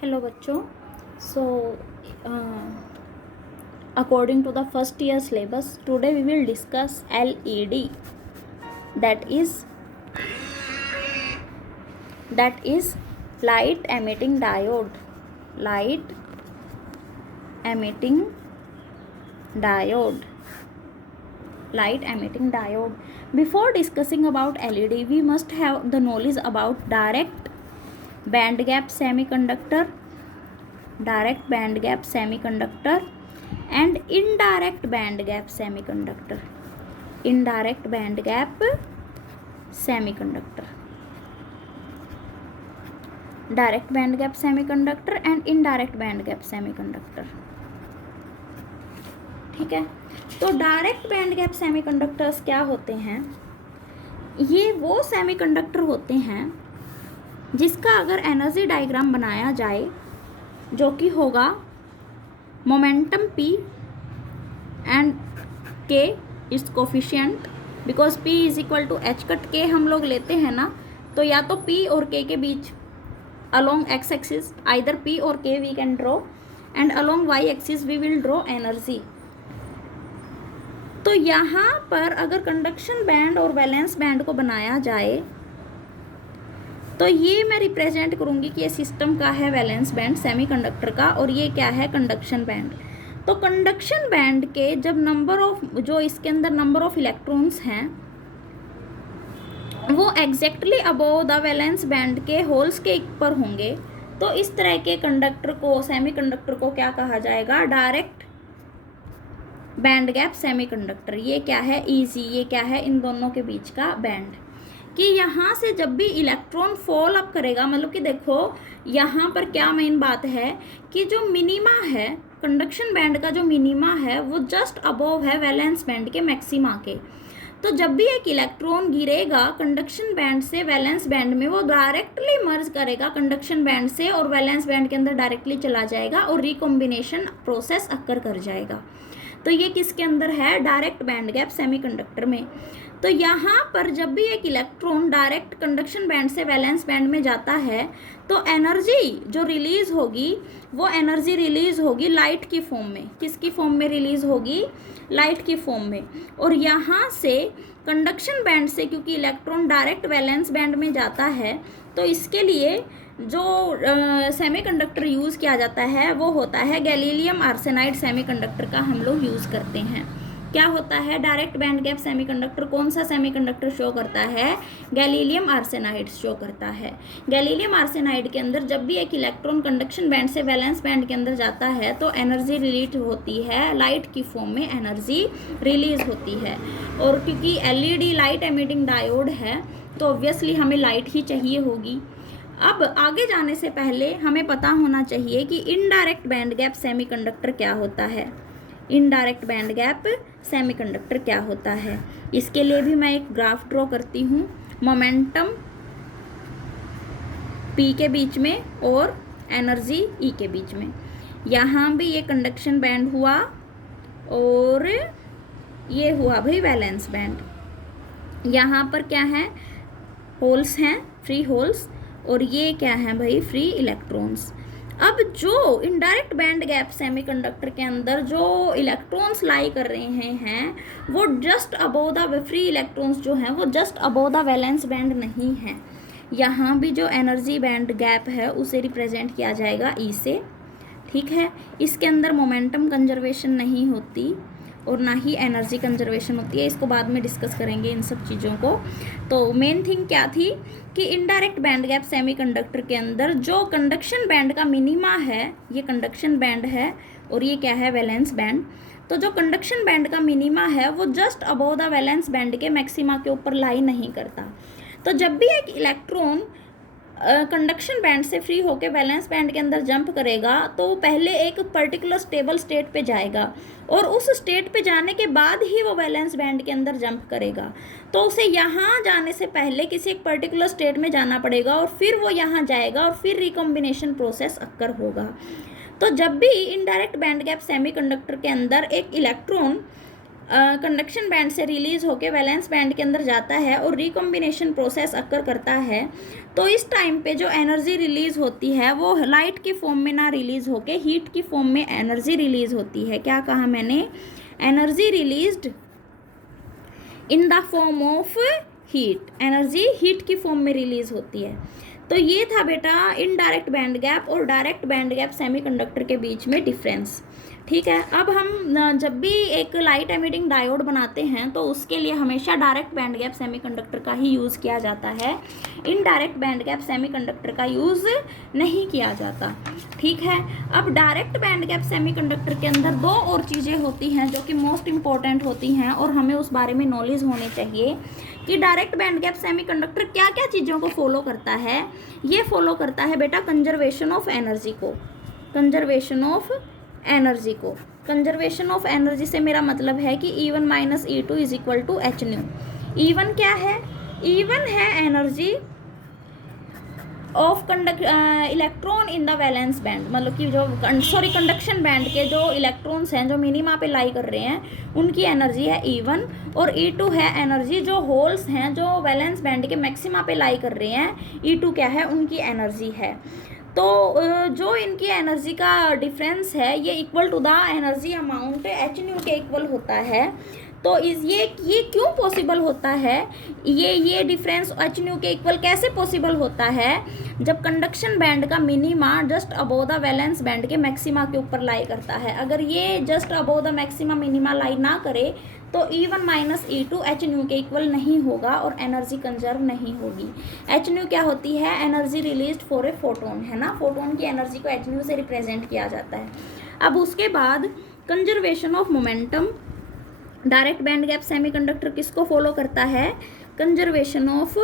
Hello बच्चों। So according to the first year syllabus today we will discuss LED that is light emitting diode. light emitting diode light emitting diode. Before discussing about LED, we must have the knowledge about direct band gap semiconductor and indirect band gap semiconductor. Indirect band gap semiconductor, direct band gap semiconductor and indirect band gap semiconductor. ठीक है, तो direct band gap semiconductors क्या होते हैं? ये वो semiconductor होते हैं जिसका अगर एनर्जी डायग्राम बनाया जाए जो कि होगा momentum P and K is coefficient, because P is equal to H cut K हम लोग लेते हैं ना, तो या तो P और K के बीच along X axis either P और K we can draw and along Y axis we will draw energy. तो यहाँ पर अगर कंडक्शन बैंड और वैलेंस बैंड को बनाया जाए तो ये मैं रिप्रेजेंट करूँगी कि ये सिस्टम का है वैलेंस बैंड सेमीकंडक्टर का और ये क्या है कंडक्शन बैंड. तो कंडक्शन बैंड के जब नंबर ऑफ जो इसके अंदर नंबर ऑफ इलेक्ट्रॉन्स हैं वो exactly above the valence band के होल्स के ऊपर होंगे, तो इस तरह के कंडक्टर को सेमीकंडक्टर को क्या कहा जाएगा? Direct band gap semiconductor. ये क्या है? ईजी. ये क्या है? इन दोनों के बीच का बैंड. कि यहाँ से जब भी इलेक्ट्रॉन फॉल अप करेगा, मतलब कि देखो यहाँ पर क्या मेन बात है कि जो मिनिमा है कंडक्शन बैंड का, जो मिनिमा है वो जस्ट अबोव है वैलेंस बैंड के मैक्सिमा के. तो जब भी एक इलेक्ट्रॉन गिरेगा कंडक्शन बैंड से वैलेंस बैंड में, वो डायरेक्टली मर्ज करेगा कंडक्शन बैंड से और वैलेंस बैंड के अंदर डायरेक्टली चला जाएगा और रिकॉम्बिनेशन प्रोसेस अक्कर कर जाएगा. तो ये किसके अंदर है? डायरेक्ट बैंड गैप सेमीकंडक्टर में. तो यहाँ पर जब भी एक इलेक्ट्रॉन डायरेक्ट कंडक्शन बैंड से वैलेंस बैंड में जाता है तो एनर्जी जो रिलीज होगी वो एनर्जी रिलीज होगी लाइट की फॉर्म में. किसकी फॉर्म में रिलीज होगी? लाइट की फॉर्म में. और यहाँ से कंडक्शन बैंड से क्योंकि इलेक्ट्रॉन डायरेक्ट वैलेंस बैंड में जाता है तो इसके लिए जो सेमीकंडक्टर यूज़ किया जाता है वो होता है गैलीलियम आर्सेनाइड सेमीकंडक्टर का हम लोग यूज़ करते हैं. क्या होता है? डायरेक्ट बैंड गैप सेमीकंडक्टर कौन सा सेमीकंडक्टर शो करता है? गैलीलियम आर्सेनाइड शो करता है. गैलीलियम आर्सेनाइड के अंदर जब भी एक इलेक्ट्रॉन कंडक्शन बैंड से वैलेंस बैंड के अंदर जाता है तो एनर्जी रिलीज होती है, लाइट की फॉर्म में एनर्जी रिलीज होती है. और क्योंकि एलईडी लाइट एमिटिंग डायोड है तो ऑब्वियसली हमें लाइट ही चाहिए होगी. अब आगे जाने से पहले हमें पता होना चाहिए कि इनडायरेक्ट बैंड गैप सेमीकंडक्टर क्या होता है. इनडायरेक्ट बैंड गैप सेमीकंडक्टर क्या होता है, इसके लिए भी मैं एक ग्राफ ड्रॉ करती हूँ. मोमेंटम P के बीच में और एनर्जी E के बीच में. यहाँ भी ये कंडक्शन बैंड हुआ और ये हुआ भाई वैलेंस बैंड. यहाँ पर क्या है? होल्स हैं, फ्री होल्स, और ये क्या है भाई? Free electrons. अब जो इनडायरेक्ट बैंड गैप सेमीकंडक्टर के अंदर जो इलेक्ट्रॉन्स लाई कर रहे हैं वो just above the free electrons जो हैं वो just above the valence band नहीं है. यहाँ भी जो एनर्जी बैंड गैप है उसे रिप्रेजेंट किया जाएगा E से. ठीक है, इसके अंदर मोमेंटम कंजर्वेशन नहीं होती और ना ही एनर्जी कंजर्वेशन होती है. इसको बाद में डिस्कस करेंगे इन सब चीज़ों को. तो मेन थिंग क्या थी कि इनडायरेक्ट बैंड गैप सेमीकंडक्टर के अंदर जो कंडक्शन बैंड का मिनिमा है, ये कंडक्शन बैंड है और ये क्या है? Valence band. तो जो कंडक्शन बैंड का मिनिमा है वो just above the valence band के मैक्सिमा के ऊपर लाई नहीं करता. तो जब भी एक इलेक्ट्रॉन कंडक्शन बैंड से फ्री होकर वैलेंस बैंड के अंदर जंप करेगा तो पहले एक पर्टिकुलर स्टेबल स्टेट पे जाएगा और उस स्टेट पे जाने के बाद ही वो वैलेंस बैंड के अंदर जंप करेगा. तो उसे यहाँ जाने से पहले किसी एक पर्टिकुलर स्टेट में जाना पड़ेगा और फिर वो यहाँ जाएगा और फिर रिकॉम्बिनेशन प्रोसेस अक्कर होगा. तो जब भी इनडायरेक्ट बैंड गैप सेमीकंडक्टर के अंदर एक इलेक्ट्रॉन कंडक्शन बैंड से रिलीज होकर वैलेंस बैंड के अंदर जाता है और रिकॉम्बिनेशन प्रोसेस अक्कर करता है, तो इस टाइम पे जो एनर्जी रिलीज होती है वो लाइट की फॉर्म में ना रिलीज होके हीट की फॉर्म में एनर्जी रिलीज होती है। क्या कहा मैंने? Energy released in the form of heat, energy heat की फॉर्म में रिलीज होती है। तो ये था बेटा इनडायरेक्ट बैंड गैप और डायरेक्ट बैंड गैप सेमीकंडक्टर के बीच में डिफरेंस। ठीक है, अब हम जब भी एक लाइट एमिटिंग डायोड बनाते हैं तो उसके लिए हमेशा डायरेक्ट बैंड गैप सेमीकंडक्टर का ही यूज़ किया जाता है, इनडायरेक्ट बैंड गैप सेमीकंडक्टर का यूज़ नहीं किया जाता। ठीक है, अब डायरेक्ट बैंड गैप सेमीकंडक्टर के अंदर दो और चीज़ें होती हैं जो कि मोस्ट इम्पॉर्टेंट होती हैं और हमें उस बारे में नॉलेज होनी चाहिए कि डायरेक्ट बैंड गैप सेमीकंडक्टर क्या क्या चीज़ों को फॉलो करता है। ये फॉलो करता है बेटा कंजर्वेशन ऑफ एनर्जी को, कंजर्वेशन ऑफ एनर्जी को। कंजर्वेशन ऑफ एनर्जी से मेरा मतलब है कि E1 minus E2 is equal to H nu. E1 क्या है? E1 है energy of electron in the valence band, मतलब कि जो कंडक्शन बैंड के जो इलेक्ट्रॉन्स हैं जो मिनिमा पे लाई कर रहे हैं उनकी एनर्जी है E1, और E2 है एनर्जी जो होल्स हैं जो वैलेंस बैंड के मैक्सिमा पे लाई कर रहे हैं, E2 क्या है? उनकी एनर्जी है। तो जो इनकी एनर्जी का डिफरेंस है ये equal to the energy amount H nu के इक्वल होता है। तो ये क्यों पॉसिबल होता है? ये डिफरेंस एच न्यू के इक्वल कैसे पॉसिबल होता है? जब कंडक्शन बैंड का minima just above the valence band के मैक्सिमा के ऊपर लाई करता है। अगर ये just above the maxima minima lie ना करे तो E1 minus E2 H nu के इक्वल नहीं होगा और एनर्जी कंजर्व नहीं होगी। एच न्यू क्या होती है? Energy released for a photon, है ना। फोटोन की एनर्जी को एच न्यू से रिप्रेजेंट किया जाता है। अब उसके बाद conservation of momentum, direct band gap semiconductor किसको फॉलो करता है? कंजर्वेशन ऑफ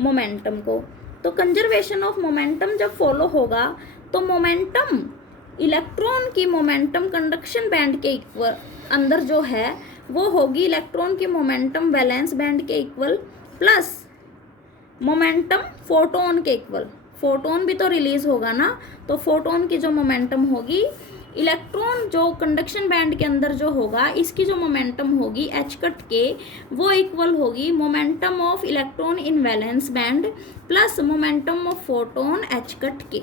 मोमेंटम को। तो कंजर्वेशन ऑफ मोमेंटम जब फॉलो होगा तो मोमेंटम, इलेक्ट्रॉन की मोमेंटम कंडक्शन बैंड के इक्वल अंदर जो है वो होगी इलेक्ट्रॉन की मोमेंटम वैलेंस बैंड के इक्वल प्लस मोमेंटम फोटोन के इक्वल। फोटोन भी तो रिलीज होगा ना, तो फोटोन की जो मोमेंटम होगी इलेक्ट्रॉन जो कंडक्शन बैंड के अंदर जो होगा इसकी जो मोमेंटम होगी एच कट के वो इक्वल होगी momentum of electron in valence band plus momentum of photon H cut के।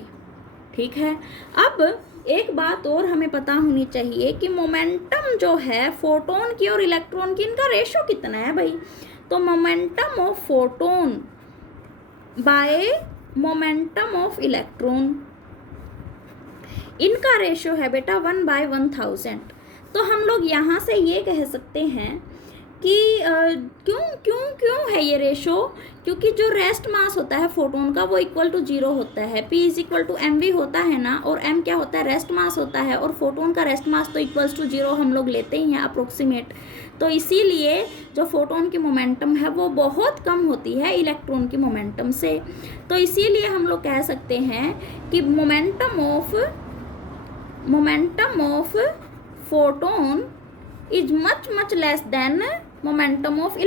ठीक है, अब एक बात और हमें पता होनी चाहिए कि मोमेंटम जो है फोटोन की और इलेक्ट्रॉन की इनका रेशो कितना है भाई। तो momentum of photon by momentum of electron, इनका रेशो है बेटा 1/1000। तो हम लोग यहाँ से ये कह सकते हैं कि क्यों है ये रेशो? क्योंकि जो रेस्ट मास होता है फोटोन का वो इक्वल टू 0 होता है, P is equal to mv होता है ना, और m क्या होता है? रेस्ट मास होता है, और फोटोन का रेस्ट मास तो इक्वल्स टू 0 हम लोग लेते ही हैं अप्रोक्सीमेट। तो इसीलिए जो फोटोन की मोमेंटम है वो बहुत कम होती है इलेक्ट्रॉन की मोमेंटम से। तो इसीलिए हम लोग कह सकते हैं कि momentum of photon is much less than momentum of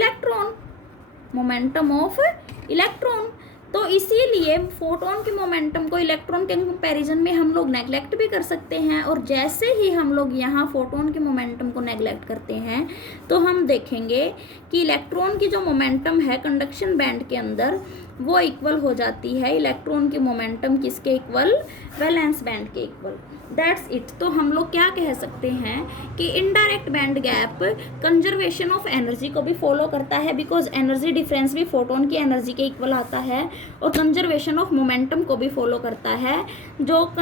electron. तो इसीलिए फोटोन की मोमेंटम को इलेक्ट्रॉन के कंपैरिजन में हम लोग नेगलेक्ट भी कर सकते हैं, और जैसे ही हम लोग यहाँ फोटोन की मोमेंटम को नेगलेक्ट करते हैं तो हम देखेंगे कि इलेक्ट्रॉन की जो मोमेंटम है कंडक्शन बैंड के अंदर वो इक्वल हो जाती है इलेक्ट्रॉन की मोमेंटम किसके इक्वल? वैलेंस बैंड के इक्वल। That's it. तो हम लोग क्या कह सकते हैं कि indirect band gap conservation of energy को भी फॉलो करता है, बिकॉज एनर्जी डिफरेंस भी फोटोन की एनर्जी के इक्वल आता है, और कंजर्वेशन ऑफ मोमेंटम को भी फॉलो करता है। जो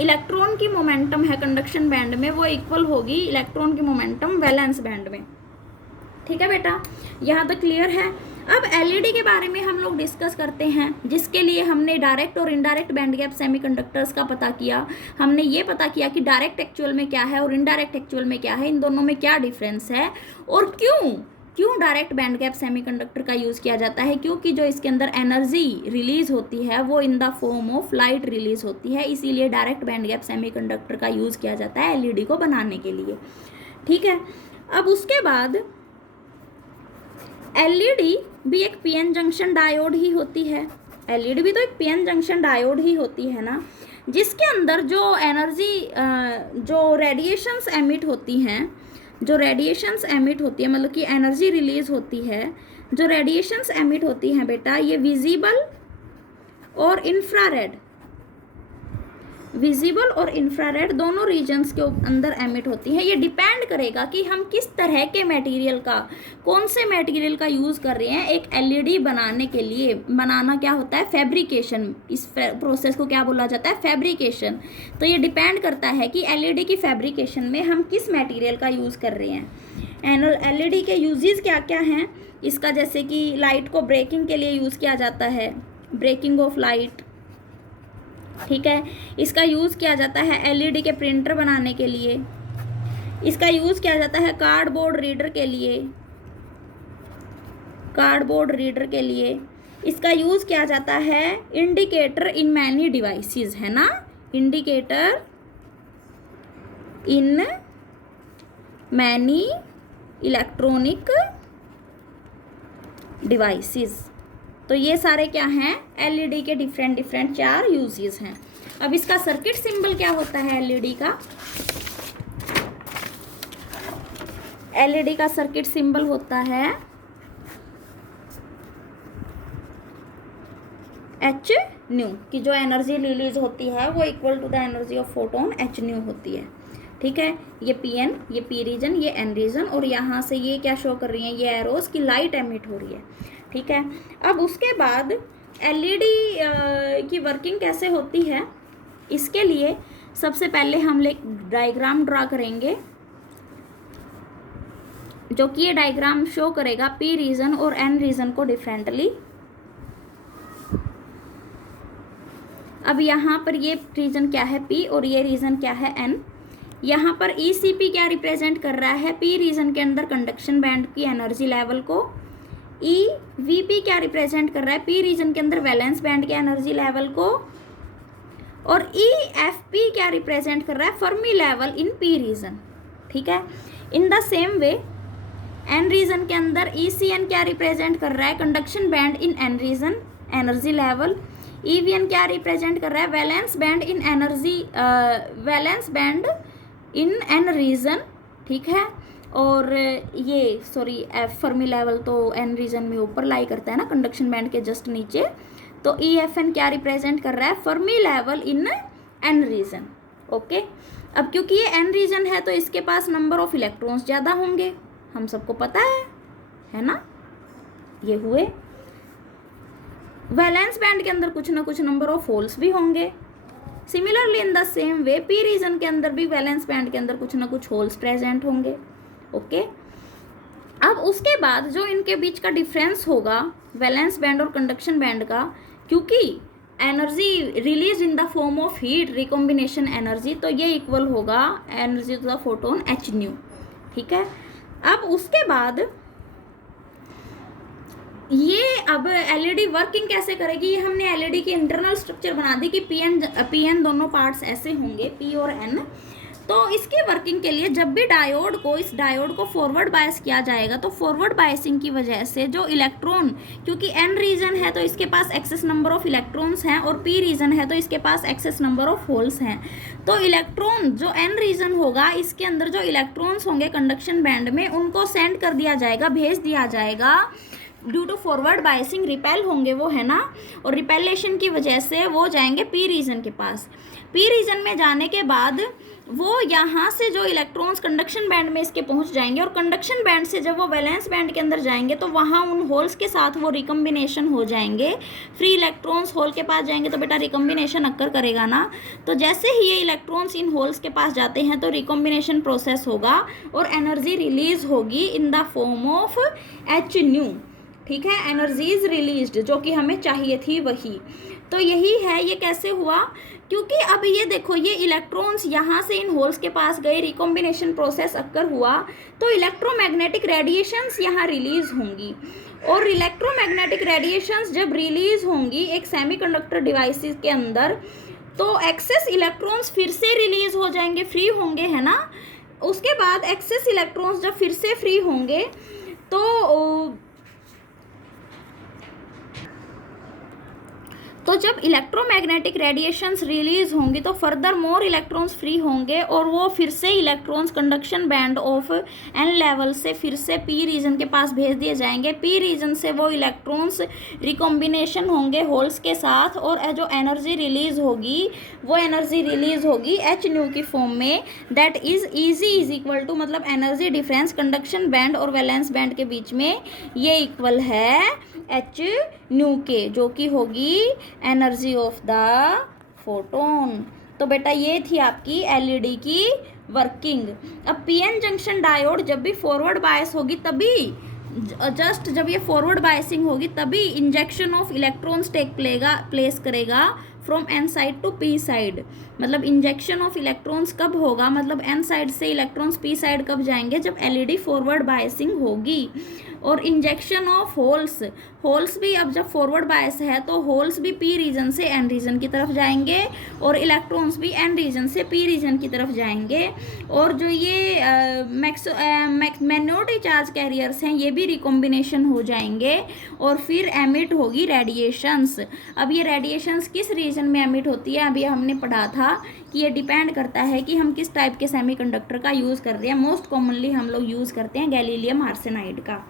इलेक्ट्रॉन की मोमेंटम है कंडक्शन बैंड में वो इक्वल होगी इलेक्ट्रॉन की मोमेंटम वैलेंस बैंड में। ठीक है बेटा, यहाँ तक क्लियर है। अब एलईडी के बारे में हम लोग डिस्कस करते हैं, जिसके लिए हमने डायरेक्ट और इनडायरेक्ट बैंड गैप सेमीकंडक्टर्स का पता किया। हमने ये पता किया कि डायरेक्ट एक्चुअल में क्या है और इनडायरेक्ट एक्चुअल में क्या है, इन दोनों में क्या डिफरेंस है, और क्यों डायरेक्ट बैंड गैप सेमीकंडक्टर का यूज़ किया जाता है। क्योंकि जो इसके अंदर एनर्जी रिलीज होती है वो इन the form of light release होती है, इसीलिए डायरेक्ट बैंड गैप सेमीकंडक्टर का यूज़ किया जाता है एलईडी को बनाने के लिए। ठीक है, अब उसके बाद एलईडी भी एक पीएन जंक्शन डायोड ही होती है। एलईडी भी तो एक पीएन जंक्शन डायोड ही होती है ना, जिसके अंदर जो एनर्जी जो रेडिएशंस एमिट होती हैं जो रेडिएशंस एमिट होती है, मतलब कि एनर्जी रिलीज होती है, जो रेडिएशंस एमिट होती हैं बेटा, ये विजिबल और इंफ्रारेड, विजिबल और इंफ्रारेड दोनों रीजन्स के अंदर एमिट होती है। ये डिपेंड करेगा कि हम किस तरह के मटेरियल का, कौन से मटेरियल का यूज़ कर रहे हैं। एक एलईडी बनाने के लिए, बनाना क्या होता है, फैब्रिकेशन, इस प्रोसेस को क्या बोला जाता है, फैब्रिकेशन। तो ये डिपेंड करता है कि एलईडी की फैब्रिकेशन में हम किस मटेरियल का यूज़ कर रहे हैं। एलईडी के यूजेस क्या क्या हैं इसका, जैसे कि लाइट को ब्रेकिंग के लिए यूज़ किया जाता है, ब्रेकिंग ऑफ लाइट, ठीक है। इसका यूज़ किया जाता है एलईडी के प्रिंटर बनाने के लिए, इसका यूज़ किया जाता है कार्डबोर्ड रीडर के लिए, कार्डबोर्ड रीडर के लिए, इसका यूज़ किया जाता है इंडिकेटर इन मैनी डिवाइसेस, है ना, indicator in many electronic devices. तो ये सारे क्या हैं, एलईडी के डिफरेंट डिफरेंट 4 यूजेस हैं। अब इसका सर्किट सिंबल क्या होता है एलईडी का, एलईडी का सर्किट सिंबल होता है एच न्यू, कि जो एनर्जी रिलीज होती है वो equal to the energy of photon H nu होती है, ठीक है। ये पी एन, ये पी रीजन, ये एन रीजन, और यहाँ से ये क्या शो कर रही है, ये एरोस की लाइट एमिट हो रही है, ठीक है। अब उसके बाद एलईडी की वर्किंग कैसे होती है, इसके लिए सबसे पहले हम एक डायग्राम ड्रा करेंगे, जो कि ये डायग्राम शो करेगा पी रीजन और एन रीजन को डिफरेंटली। अब यहाँ पर ये रीजन क्या है पी और ये रीजन क्या है एन। यहाँ पर ईसीपी क्या रिप्रेजेंट कर रहा है, पी रीजन के अंदर कंडक्शन बैंड की एनर्जी लेवल को। ईवीपी क्या रिप्रेजेंट कर रहा है, पी रीजन के अंदर वैलेंस बैंड के एनर्जी लेवल को। और ईएफपी क्या रिप्रेजेंट कर रहा है, Fermi level in P region, ठीक है। In the same way N region के अंदर ईसीएन क्या रिप्रेजेंट कर रहा है, conduction band in N region, energy level. EVN क्या रिप्रेजेंट कर रहा है, valence band in energy, valence band in N region, ठीक है। और ये एफ फर्मी लेवल तो एन रीजन में ऊपर लाई करता है ना, कंडक्शन बैंड के जस्ट नीचे। तो ई एफ एन क्या रिप्रेजेंट कर रहा है, Fermi level in N region, okay. अब क्योंकि ये एन रीजन है तो इसके पास नंबर ऑफ इलेक्ट्रॉन्स ज़्यादा होंगे, हम सबको पता है ना। ये हुए वैलेंस बैंड के अंदर कुछ ना कुछ नंबर ऑफ होल्स भी होंगे। Similarly in the same way P region के अंदर भी वैलेंस बैंड के अंदर कुछ ना कुछ होल्स प्रेजेंट होंगे, ओके। अब उसके बाद जो इनके बीच का डिफरेंस होगा वैलेंस बैंड और कंडक्शन बैंड का, क्योंकि energy release in the form of heat recombination energy, तो ये इक्वल होगा energy to the photon H nu, ठीक है। अब उसके बाद ये अब एलईडी वर्किंग कैसे करेगी, ये हमने एलईडी की इंटरनल स्ट्रक्चर बना दी कि पी एन दोनों पार्ट्स ऐसे होंगे, पी और एन। तो इसके वर्किंग के लिए जब भी डायोड को, इस डायोड को फॉरवर्ड बायस किया जाएगा, तो फॉरवर्ड बायसिंग की वजह से जो इलेक्ट्रॉन, क्योंकि एन रीजन है तो इसके पास एक्सेस नंबर ऑफ इलेक्ट्रॉन्स हैं और पी रीजन है तो इसके पास एक्सेस नंबर ऑफ होल्स हैं। तो इलेक्ट्रॉन जो एन रीजन होगा इसके अंदर जो इलेक्ट्रॉन्स होंगे कंडक्शन बैंड में, उनको सेंड कर दिया जाएगा, भेज दिया जाएगा। Due to forward biasing repel होंगे वो, है ना, और रिपेलेशन की वजह से वो जाएंगे पी रीजन के पास। पी रीजन में जाने के बाद वो यहाँ से जो इलेक्ट्रॉन्स कंडक्शन बैंड में इसके पहुँच जाएंगे, और कंडक्शन बैंड से जब वो वैलेंस बैंड के अंदर जाएंगे तो वहाँ उन होल्स के साथ वो रिकम्बिनेशन हो जाएंगे। फ्री इलेक्ट्रॉन्स होल के पास जाएंगे तो बेटा रिकम्बिनेशन अक्कर करेगा ना। तो जैसे ही ये इलेक्ट्रॉन्स इन होल्स के पास जाते हैं तो रिकम्बिनेशन प्रोसेस होगा और एनर्जी रिलीज होगी इन the form of H nu, ठीक है। एनर्जीज रिलीज्ड जो कि हमें चाहिए थी वही। तो यही है, ये कैसे हुआ, क्योंकि अब ये देखो ये इलेक्ट्रॉन्स यहाँ से इन होल्स के पास गए, रिकॉम्बिनेशन प्रोसेस अक्कर हुआ, तो इलेक्ट्रोमैग्नेटिक रेडिएशंस यहाँ रिलीज होंगी। और इलेक्ट्रोमैग्नेटिक रेडिएशंस जब रिलीज होंगी एक सेमीकंडक्टर डिवाइसेस के अंदर, तो एक्सेस इलेक्ट्रॉन्स फिर से रिलीज हो जाएंगे, फ्री होंगे, है ना। उसके बाद एक्सेस इलेक्ट्रॉन्स जब फिर से फ्री होंगे तो तो जब इलेक्ट्रोमैग्नेटिक रेडिएशंस रिलीज होंगी तो फर्दर मोर इलेक्ट्रॉन्स फ्री होंगे और वो फिर से electrons conduction band of N level से फिर से पी रीजन के पास भेज दिए जाएंगे। पी रीजन से वो इलेक्ट्रॉन्स रिकॉम्बिनेशन होंगे होल्स के साथ और जो एनर्जी रिलीज होगी वो एनर्जी रिलीज होगी एच न्यू की फॉर्म में। That is E G is equal to मतलब एनर्जी डिफरेंस कंडक्शन बैंड और वैलेंस बैंड के बीच में ये इक्वल है एच न्यू के, जो कि होगी एनर्जी ऑफ द फोटोन। तो बेटा ये थी आपकी एलईडी की वर्किंग। अब पीएन जंक्शन डायोड जब भी फॉरवर्ड बायस होगी तभी जब ये फॉरवर्ड बायसिंग होगी तभी इंजेक्शन ऑफ इलेक्ट्रॉन्स प्लेस करेगा from N side to P side. मतलब इंजेक्शन ऑफ इलेक्ट्रॉन्स कब होगा, मतलब एन साइड से इलेक्ट्रॉन्स पी साइड कब जाएंगे, जब एलईडी फॉरवर्ड बायसिंग होगी। और इंजेक्शन ऑफ होल्स भी अब जब फॉरवर्ड बायस है तो होल्स भी पी रीजन से एन रीजन की तरफ जाएंगे और इलेक्ट्रॉन्स भी एन रीजन से पी रीजन की तरफ जाएंगे। और जो ये मैग्नेटिक चार्ज कैरियर्स हैं ये भी रिकॉम्बिनेशन हो जाएंगे और फिर एमिट होगी रेडिएशंस। अब ये रेडिएशंस किस रीजन में एमिट होती है अभी हमने पढ़ा था कि ये डिपेंड करता है कि हम किस टाइप के सेमीकंडक्टर का यूज़ कर रहे हैं। मोस्ट कॉमनली हम लोग यूज़ करते हैं गैलीलियम आर्सेनाइड का।